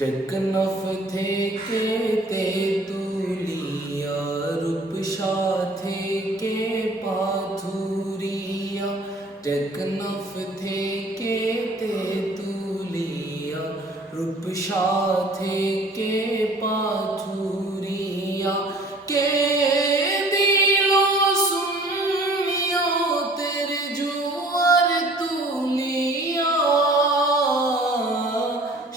টেকনাফ থেকে তেতুলিয়া, রূপসা থেকে পাথুরিয়া। টেকনাফ থেকে তেতুলিয়া, রূপসা থেকে পাথুরিয়া। কে দিল সুন্নিয়তের জোয়ার তুলিয়া,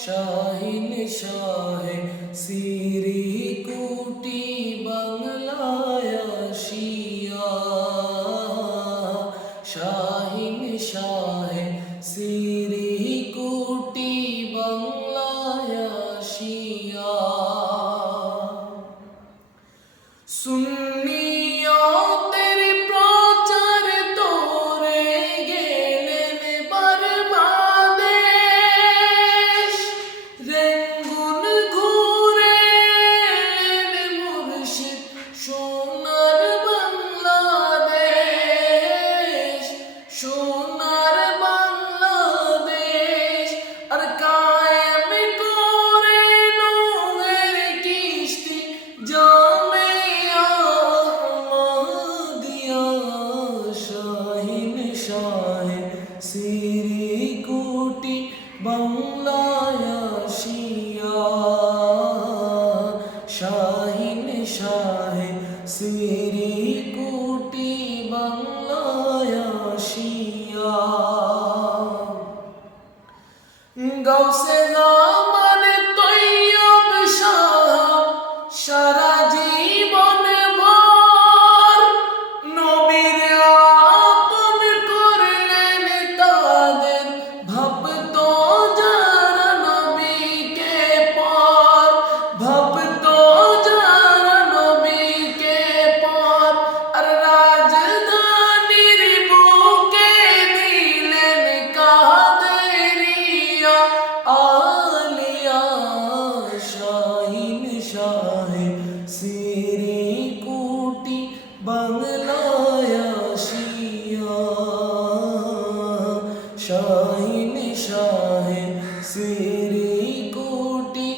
শাহিন শাহে সিরিকুটি বাংলায় আসিয়া। শাহিন শাহে সিরিকুটি বাংলায় আসিয়া। সুন্নিয়তের প্রচার তোরে গেলেন বারবাদেশ, রেঙ্গুন ঘুরে এলেন মুর্শিদ সোনার বাংলাদেশ, সোনার বাংলাদেশ। আর কায়েম করে নূরের কিস্তি জামিয়া আহমদিয়া। শাহিন শাহে সিরিকুটি বাংলায় আসিয়া। শাহিন শাহে সিরিকুটি বাংলায় আসিয়া। গাউসে জামান তৈয়ব শাহ সারা জীবন ভর নবীর আপন করলেন তাদের, ভাবত যারা নবীকে পর, ভাবত যারা নবীকে পর। আর রাজধানীর বুকে দিলেন কাদেরিয়া আলিয়া। শাহিন শাহে সিরিকুটি বাংলায় আসিয়া। শাহিন শাহে সিরিকুটি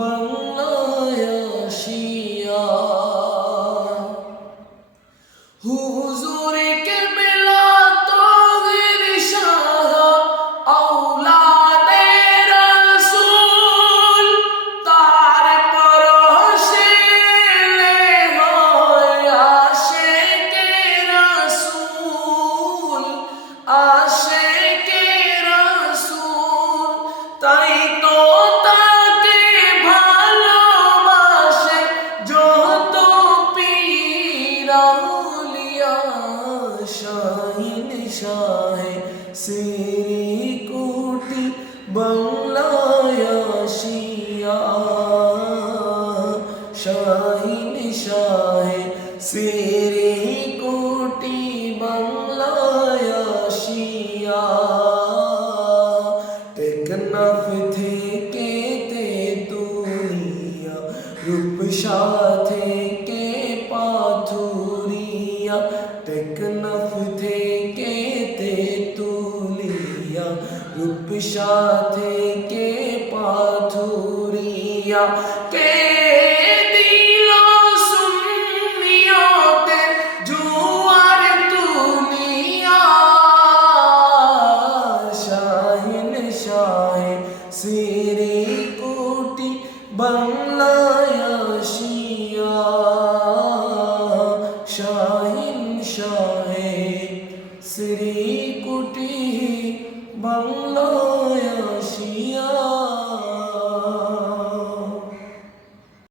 বাংলায় আসিয়া। হুজুর কেবলা তগির শাহ আওলাদে রাসূল, তার পরশে হয় আশিকে রাসূল, আশিকে রাসূল। তাই তো তাকে ভালোবাসে যত পীর আউলিয়া। শাহিন শাহে সিরিকুটি বাংলায় আসিয়া। শাহিন শাহে সিরিকুটি বাংলায় আসিয়া। টেকনাফ থেকে তেতুলিয়া, রূপসা থেকে পাথুরিয়া। টেকনাফ থেকে তেতুলিয়া, রূপসা থেকে পাথুরিয়া। কে দিল সুন্নিয়তের জোয়ার তুলিয়া, শাহিন শাহে সিরিকুটি বাংলায় আসিয়া। শাহিন শাহে সিরি